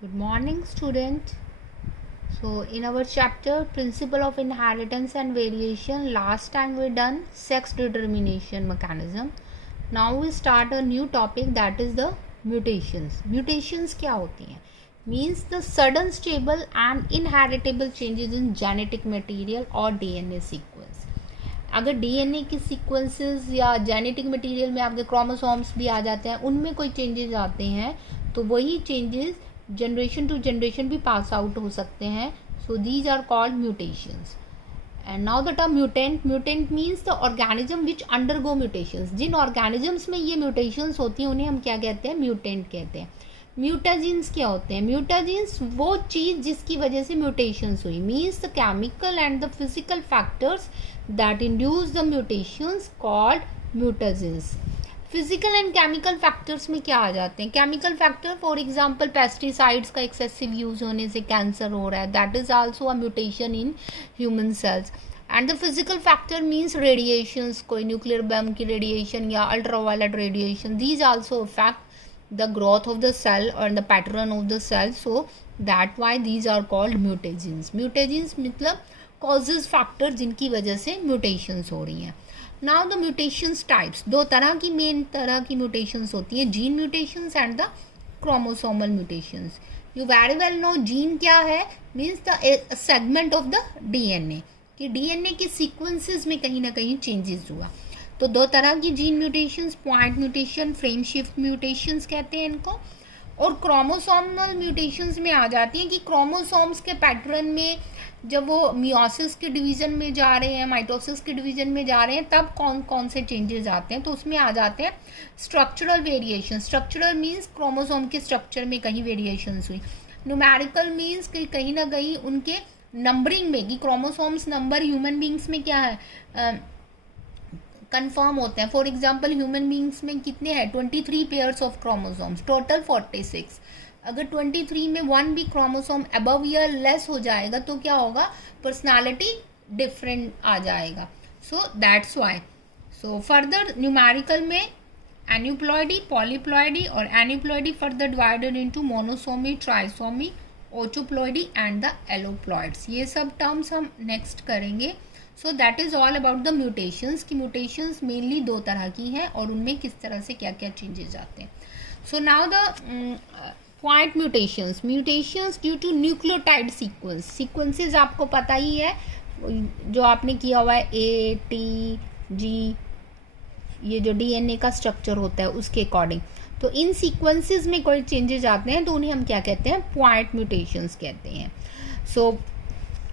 Good morning, student. So, in our chapter Principle of Inheritance and Variation, last time we done sex determination mechanism. Now we start a new topic, that is the mutations. Mutations क्या होती हैं? Means the sudden stable and inheritable changes in genetic material or DNA sequence. अगर DNA की sequences या genetic material में आपके chromosomes भी आ जाते हैं, उनमें कोई चेंजेस आते हैं, तो वही चेंजेस जनरेशन टू जनरेशन भी पास आउट हो सकते हैं. So these are called mutations. And now the term mutant. Mutant means the organism which undergo mutations. जिन ऑर्गेनिजम्स में ये म्यूटेशंस होती हैं उन्हें हम क्या कहते हैं? म्यूटेंट कहते हैं. म्यूटाजीन्स क्या होते हैं? म्यूटाजीन्स वो चीज जिसकी वजह से म्यूटेशंस हुई. Means the chemical and the physical factors that induce the mutations called mutagens. Physical and chemical factors में क्या आ जाते हैं? Chemical factor, for example pesticides का एक्सेसिव यूज होने से कैंसर हो रहा है, that is also a mutation in human cells. And the physical factor means radiations, कोई न्यूक्लियर बम की रेडिएशन या ultraviolet radiation, these also affect the growth of the cell or the pattern of the cell. So that why these are called mutagens. Mutagens मतलब causes factor जिनकी वजह से mutations हो रही हैं. Now the mutations types, दो तरह की मेन तरह की mutations होती हैं, gene mutations and the chromosomal mutations. You very well know gene क्या है? Means the segment of the DNA, कि DNA के sequences में कहीं ना कहीं changes हुआ. तो दो तरह की gene mutations, point mutation, frame shift mutations कहते हैं इनको. और क्रोमोसोमल म्यूटेशंस में आ जाती हैं कि क्रोमोसोम्स के पैटर्न में जब वो मियोसिस के डिवीजन में जा रहे हैं, माइटोसिस के डिवीजन में जा रहे हैं, तब कौन कौन से चेंजेस आते हैं. तो उसमें आ जाते हैं structural variation. Structural means chromosome के स्ट्रक्चर में कहीं वेरिएशंस हुई. न्यूमेरिकल मीन्स कि कहीं ना कहीं उनके नंबरिंग में, कि क्रोमोसोम्स नंबर ह्यूमन बींग्स में क्या है, कंफर्म होते हैं. फॉर एग्जाम्पल ह्यूमन बींग्स में कितने हैं? 23 पेयर्स ऑफ क्रोमोसोम्स, टोटल 46. अगर 23 में वन भी क्रोमोसोम अबव या लेस हो जाएगा तो क्या होगा? पर्सनालिटी डिफरेंट आ जाएगा. So that's why. So further numerical में एन्यूप्लॉइडी, पॉलीप्लॉइडी और aneuploidy further divided into monosomy, trisomy, octoploidy and the alloploids. ये सब टर्म्स हम नेक्स्ट करेंगे. So that is all about the mutations, कि म्यूटेशंस मेनली दो तरह की हैं और उनमें किस तरह से क्या क्या चेंजेस आते हैं. So now the point mutations. Mutations due to nucleotide sequence. Sequences आपको पता ही है जो आपने किया हुआ है, ए टी जी, ये जो डीएनए का स्ट्रक्चर होता है उसके अकॉर्डिंग. तो इन सीक्वेंसेस में कोई चेंजेस आते हैं तो उन्हें हम क्या कहते हैं? पॉइंट म्यूटेशंस कहते हैं. सो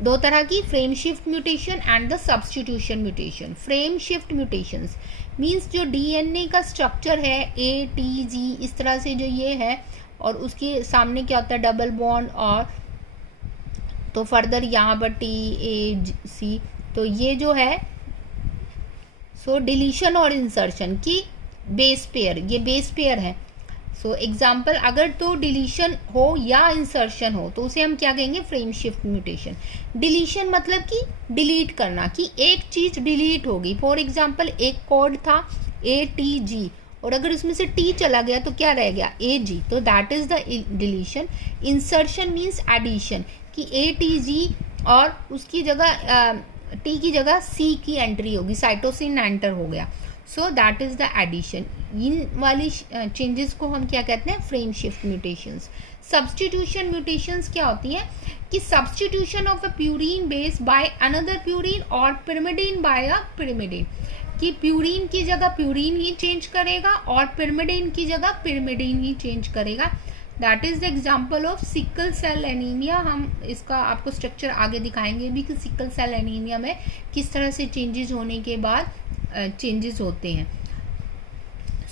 दो तरह की, frame shift mutation and the substitution mutation. Frame shift mutations means जो डीएनए का स्ट्रक्चर है ए टी जी इस तरह से जो ये है और उसके सामने क्या होता है? डबल बॉन्ड, और तो फर्दर यहाँ पर टी ए सी, तो ये जो है सो डिलीशन और इंसर्शन की बेस पेयर, ये बेस पेयर है. सो एग्जाम्पल, अगर तो डिलीशन हो या इंसर्शन हो तो उसे हम क्या कहेंगे? Frame shift mutation. डिलीशन मतलब कि डिलीट करना, कि एक चीज डिलीट होगी. फॉर एग्जाम्पल एक कोड था ए टी जी और अगर उसमें से टी चला गया तो क्या रह गया? A G. तो that is the deletion. Insertion means addition, कि ए टी जी और उसकी जगह टी की जगह सी की एंट्री होगी, साइटोसिन एंटर हो गया. So that is the addition. इन वाली चेंजेस को हम क्या कहते हैं? Frame shift mutations. Substitution mutations क्या होती हैं? कि substitution of a purine base by another purine और पिरिमिडीन बाय अ पिरिमिडीन, कि प्यूरीन की जगह प्यूरीन ही चेंज करेगा और पिरिमिडीन की जगह पिरिमिडीन ही चेंज करेगा. That is the example of sickle cell anaemia. हम इसका आपको स्ट्रक्चर आगे दिखाएंगे भी कि सिकल सेल एनीमिया में किस तरह से चेंजेस होने के बाद चेंजेस होते हैं.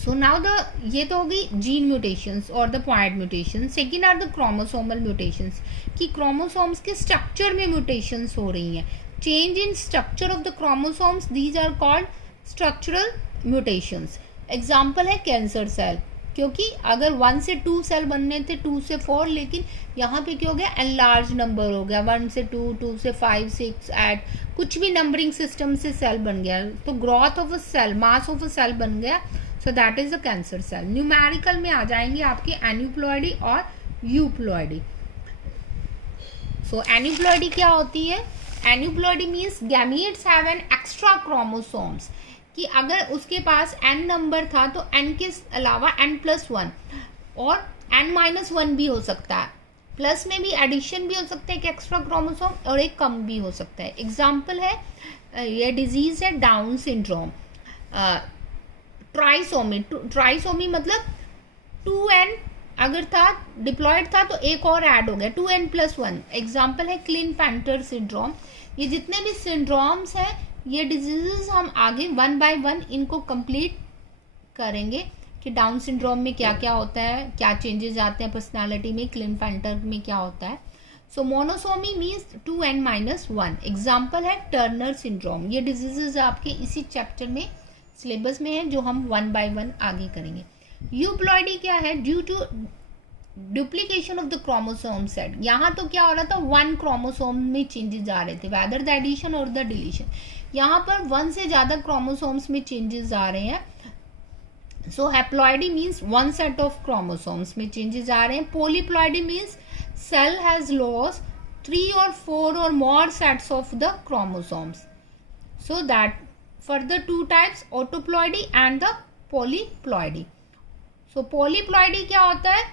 सो नाउ ये तो होगी जीन म्यूटेशंस और the point mutation. Second are the chromosomal mutations, कि क्रोमोसोम्स के स्ट्रक्चर में म्यूटेशंस हो रही हैं. Change in structure of the chromosomes, these are called structural mutations. Example है कैंसर सेल, क्योंकि अगर 1 से 2 सेल बनने थे, 2 से 4, लेकिन यहाँ पे क्या हो गया? एनलार्ज नंबर हो गया, 1 से 2, 2 से 5, 6, 8, कुछ भी नंबरिंग सिस्टम से सेल बन गया. तो growth of a cell, mass of a cell बन गया. So that is the cancer cell. Numerical में आ जाएंगे आपके एन्यूप्लॉइडी और यूप्लॉइडी. सो एन्यूप्लॉइडी क्या होती है? Aneuploidy means gametes have an extra chromosomes, कि अगर उसके पास n नंबर था तो n के अलावा n+1 और n-1 भी हो सकता है. प्लस में भी एडिशन भी हो सकता है, एक एक्स्ट्रा क्रोमोसोम और एक कम भी हो सकता है. एग्जाम्पल है ये डिजीज है डाउन सिंड्रोम. ट्राइसोमी मतलब 2n अगर था डिप्लॉयड था तो एक और ऐड हो गया 2n+1. एग्जाम्पल है क्लिनफेल्टर सिंड्रोम. ये जितने भी सिंड्रोम्स हैं, ये डिजीजेस हम आगे 1 by 1 इनको कंप्लीट करेंगे कि डाउन सिंड्रोम में क्या क्या होता है, क्या चेंजेस आते हैं पर्सनालिटी में, क्लिनफेल्टर में क्या होता है. सो मोनोसोमी मीन्स 2n-1. एग्जाम्पल है टर्नर सिंड्रोम. ये डिजीजेस आपके इसी चैप्टर में सिलेबस में है जो हम 1 by 1 आगे करेंगे. यूप्लॉइडी क्या है? Due to duplication of the chromosome set. यहाँ तो क्या हो रहा था, 1 क्रोमोसोम में चेंजेस आ रहे थे, वेदर द एडिशन और द डिलीशन. यहाँ पर 1 से ज़्यादा क्रोमोसोम्स में चेंजेस आ रहे हैं. So haploidy means 1 set of chromosomes में चेंजेस आ रहे हैं. Polyploidy means cell has lost 3 or 4 or more sets of the chromosomes. So that further 2 types, autoploidy and the polyploidy. So polyploidy क्या होता है?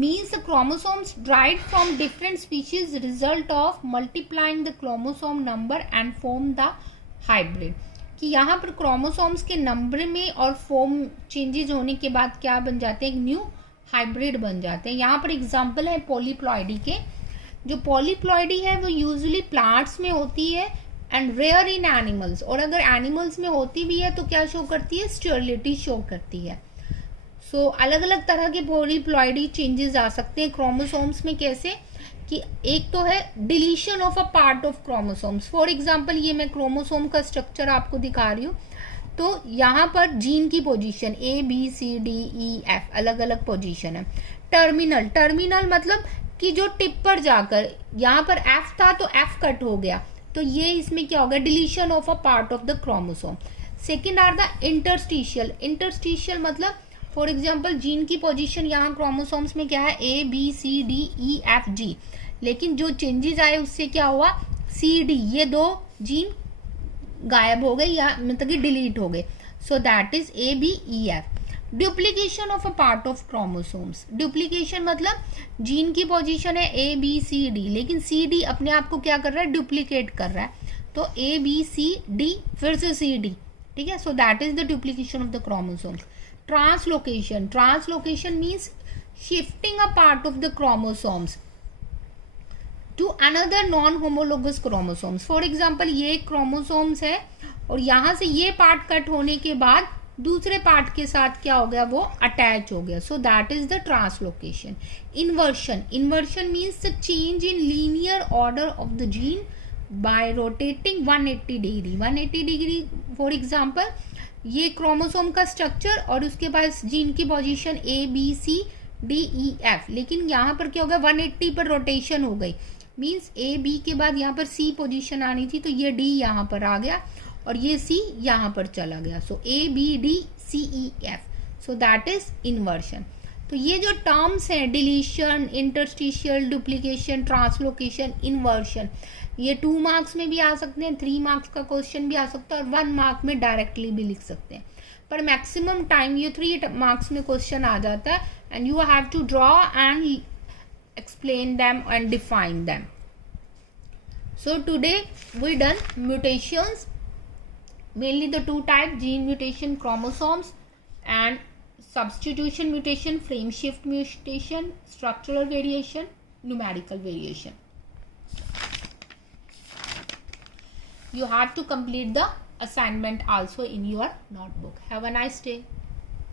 Means the chromosomes derived from different species result of multiplying the chromosome number and form the hybrid. कि यहाँ पर chromosomes के number में और form changes होने के बाद क्या बन जाते हैं? एक न्यू हाइब्रिड बन जाते हैं. यहाँ पर एग्जाम्पल है पॉलीप्लॉइडी के. जो पॉलीप्लॉइडी है वो यूजुअली प्लांट्स में होती है एंड रेयर इन एनिमल्स. और अगर एनिमल्स में होती भी है तो क्या शो करती है? स्टेरिलिटी शो करती है. सो अलग अलग तरह के पॉलीप्लॉइडी चेंजेस आ सकते हैं क्रोमोसोम्स में. कैसे कि एक तो है deletion of a part of chromosomes. For example ये मैं क्रोमोसोम का स्ट्रक्चर आपको दिखा रही हूँ. तो यहाँ पर जीन की पोजीशन ABCDEF अलग अलग पोजीशन है. टर्मिनल मतलब कि जो टिप पर जाकर यहाँ पर F था तो F कट हो गया, तो ये इसमें क्या होगा? Deletion of a part of the chromosome. Second are the interstitial मतलब फॉर एग्जाम्पल जीन की पोजीशन यहाँ क्रोमोसोम्स में क्या है? ABCDEFG. लेकिन जो चेंजेस आए उससे क्या हुआ? CD, ये 2 जीन गायब हो गए या मतलब कि डिलीट हो गए. सो that is ABEF. Duplication of a part of chromosomes. Duplication मतलब जीन की पोजीशन है ABCD, लेकिन CD अपने आप को क्या कर रहा है? डुप्लीकेट कर रहा है. तो ABCD फिर से CD. ठीक है. So that is the duplication of the chromosomes. Translocation means shifting a part of the chromosomes to another non homologous chromosomes. For example ये क्रोमोसोम्स है और यहाँ से ये पार्ट कट होने के बाद दूसरे पार्ट के साथ क्या हो गया? वो अटैच हो गया. So that is the translocation. Inversion means the change in linear order of the gene bye rotating 180 degree. 180 degree for example ये क्रोमोसोम का स्ट्रक्चर और उसके बाद जीन की पोजीशन ABCDEF, लेकिन यहाँ पर क्या हो गया? 180 पर रोटेशन हो गई. मीन्स AB के बाद यहाँ पर C पोजीशन आनी थी, तो ये D यहाँ पर आ गया और ये C यहाँ पर चला गया. सो ABDCEF. So that is inversion. तो ये जो टर्म्स हैं deletion, interstitial, duplication, translocation, inversion, ये 2 मार्क्स में भी आ सकते हैं, 3 मार्क्स का क्वेश्चन भी आ सकता है और 1 मार्क में डायरेक्टली भी लिख सकते हैं. पर मैक्सिमम टाइम ये 3 मार्क्स में क्वेश्चन आ जाता है and you have to draw and explain them and define them. So today we done mutations, mainly the 2 types, gene mutation, chromosomes, and substitution mutation, frame shift mutation, structural variation, numerical variation. You have to complete the assignment also in your notebook. Have a nice day.